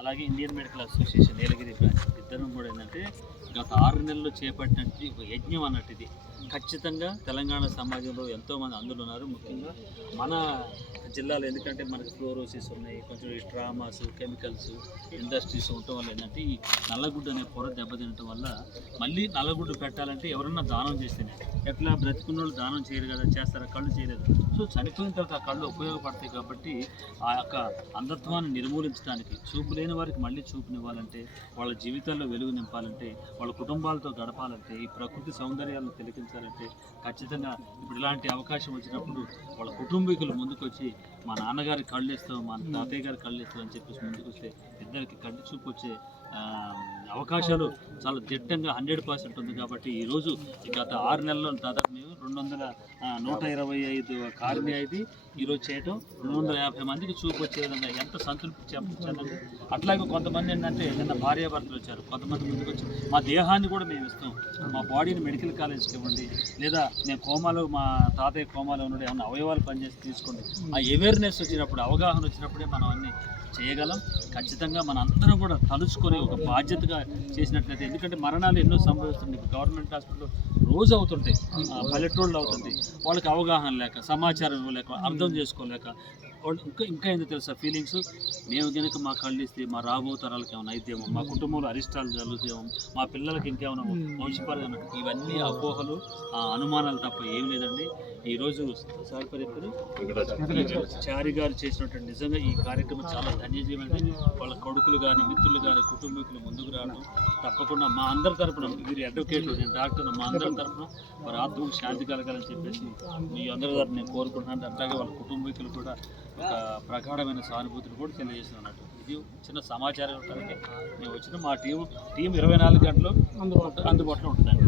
అలాగే Indian medical association నీలగిరి branch ఇద్దరం కూడా ఏంటంటే గత 6 నెలల్లో చేపట్టినట్టు ఒక యజ్ఞం అన్నట్టు ఇది. ఖచ్చితంగా తెలంగాణ సమాజంలో ఎంతోమంది అందులో ఉన్నారు. ముఖ్యంగా మన జిల్లాలో ఎందుకంటే మనకి ఫ్లోరోసిస్ ఉన్నాయి, కొంచెం ఈ ట్రామాస్, కెమికల్స్, ఇండస్ట్రీస్ ఉండటం వల్ల ఏంటంటే ఈ నల్లగుడ్డు అనే పొర దెబ్బతినటం వల్ల మళ్ళీ నల్లగుడ్డు పెట్టాలంటే ఎవరన్నా దానం చేస్తేనే, ఎట్లా బ్రతికున్న వాళ్ళు దానం చేయరు కదా, చేస్తారా, కళ్ళు చేయలేదు. సో చనిపోయిన తర్వాత ఆ కళ్ళు ఉపయోగపడతాయి కాబట్టి ఆ యొక్క అంధత్వాన్ని నిర్మూలించడానికి, చూపు లేని వారికి మళ్ళీ చూపునివ్వాలంటే, వాళ్ళ జీవితాల్లో వెలుగు నింపాలంటే, వాళ్ళ కుటుంబాలతో గడపాలంటే, ఈ ప్రకృతి సౌందర్యాలను తిలకించాలంటే ఖచ్చితంగా ఇప్పుడు ఇలాంటి అవకాశం వచ్చినప్పుడు వాళ్ళ కుటుంబీకులు ముందుకొచ్చి మా నాన్నగారి కళ్ళు ఇస్తాం, మా తాతయ్య గారి కళ్ళు ఇస్తాం అని చెప్పేసి ముందుకు వస్తే ఇద్దరికి కంటి చూపు వచ్చే అవకాశాలు చాలా దిట్టంగా 100% ఉంది. కాబట్టి ఈరోజు గత 6 నెలల్లో దాదాపు మేము 125 కార్ని అయితే ఈరోజు చేయటం 250 మందికి చూపు వచ్చే విధంగా ఎంత సంతృప్తి చెందండి. అట్లాగే కొంతమంది ఏంటంటే నిన్న భార్యాభర్తలు వచ్చారు, కొంతమంది ముందుకు వచ్చి మా దేహాన్ని కూడా మేము ఇస్తాం, మా బాడీని మెడికల్ కాలేజ్కి ఇవ్వండి, లేదా నేను కోమాలో మా తాతయ్య కోమాలో ఉన్నాడు ఏమన్నా అవయవాలు పనిచేసి తీసుకోండి. ఆ అవేర్నెస్ వచ్చినప్పుడు, అవగాహన వచ్చినప్పుడే మనం అన్నీ చేయగలం. ఖచ్చితంగా మన అందరం కూడా తలుచుకొని ఒక బాధ్యతగా చేసినట్లయితే, ఎందుకంటే మరణాలు ఎన్నో సంభవిస్తున్నాయి. గవర్నమెంట్ హాస్పిటల్ రోజు అవుతుంటాయి, పల్లెటూళ్ళు అవుతుంది, వాళ్ళకి అవగాహన లేక, సమాచారం ఇవ్వలేక, అర్థం చేసుకోలేక, ఇంకా ఏందో తెలుసా ఫీలింగ్స్, మేము కనుక మా కళ్ళు ఇస్తే మా రాబో తరాలకు ఏమైనా అయితేమో, మా కుటుంబంలో అరిష్టాలు జరుగుతాయేమో, మా పిల్లలకి ఇంకేమైనా వంశపరంగా, ఇవన్నీ అపోహలు, అనుమానాలు తప్ప ఏం లేదండి. ఈరోజు చారి గారు చేసినటువంటి నిజంగా ఈ కార్యక్రమం చాలా ధన్యజీవమైనది. వాళ్ళ కొడుకులు కానీ, మిత్రులు కానీ, కుటుంబీకులు ముందుకు రావడం తప్పకుండా మా అందరి తరపున, వీరి అడ్వకేట్, నేను డాక్టర్, మా అందరి తరపున వారి ఆత్మకు శాంతి కలగాలని చెప్పేసి మీ అందరి తరపున నేను కోరుకుంటున్నాను. అట్లాగే వాళ్ళ కుటుంబీకులు కూడా ఒక ప్రగాఢమైన సానుభూతిని కూడా తెలియజేస్తున్నట్టు. ఇది చిన్న సమాచారం ఇవ్వడానికి మేము వచ్చిన మా టీం 24 గంటలు అందుబాటులో ఉంటుందండి.